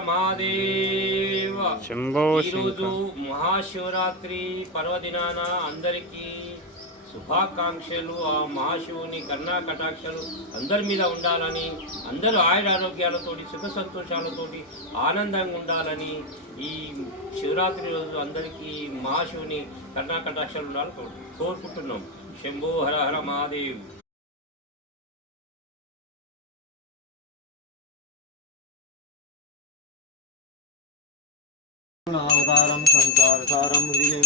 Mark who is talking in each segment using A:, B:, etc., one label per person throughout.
A: మహాదేవ
B: శంభో
A: ఈరోజు మహాశివరాత్రి పర్వదినాన అందరికీ శుభాకాంక్షలు. ఆ మహాశివుని కరుణా కటాక్షలు అందరి మీద ఉండాలని అందరూ ఆయుర ఆరోగ్యాలతోటి సుఖ సంతోషాలతోటి ఆనందంగా ఉండాలని ఈ శివరాత్రి రోజు అందరికీ మహాశివుని కరుణా కటాక్షలు ఉండాలని కోరు- కోరుకుంటున్నాం. శంభో హర హర మహాదేవ్.
C: అవతారం సంసారసారం హృదయంహారం సదా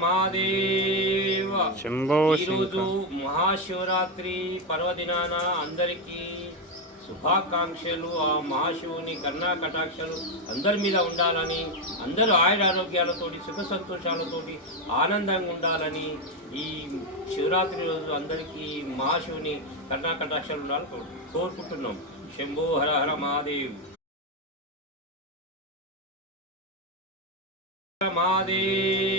A: మహాదేవ. ఈరోజు మహాశివరాత్రి పర్వదినాన అందరికీ శుభాకాంక్షలు. ఆ మహాశివుని కరుణా కటాక్షలు అందరి మీద ఉండాలని అందరూ ఆయుర ఆరోగ్యాలతోటి సుఖ సంతోషాలతోటి ఆనందంగా ఉండాలని ఈ శివరాత్రి రోజు అందరికీ మహాశివుని కరుణా కటాక్షలు ఉండాలని కోరు- కోరుకుంటున్నాం. శంభో హర హర మహాదేవ్. మహాదేవ.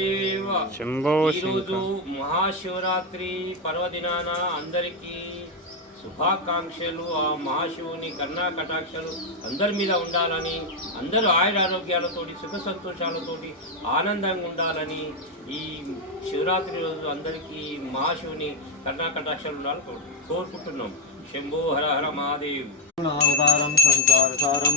B: శంభో
A: ఈరోజు మహాశివరాత్రి పర్వదినాన అందరికీ శుభాకాంక్షలు. ఆ మహాశివుని కరుణా కటాక్షలు అందరి మీద ఉండాలని అందరూ ఆయుర ఆరోగ్యాలతోటి సుఖ సంతోషాలతోటి ఆనందంగా ఉండాలని ఈ శివరాత్రి రోజు అందరికీ మహాశివుని కరుణా కటాక్షలు ఉండాలని కోరు- కోరుకుంటున్నాం. శంభో హర హర మహాదేవ్.
C: అవతారం సంసారసారం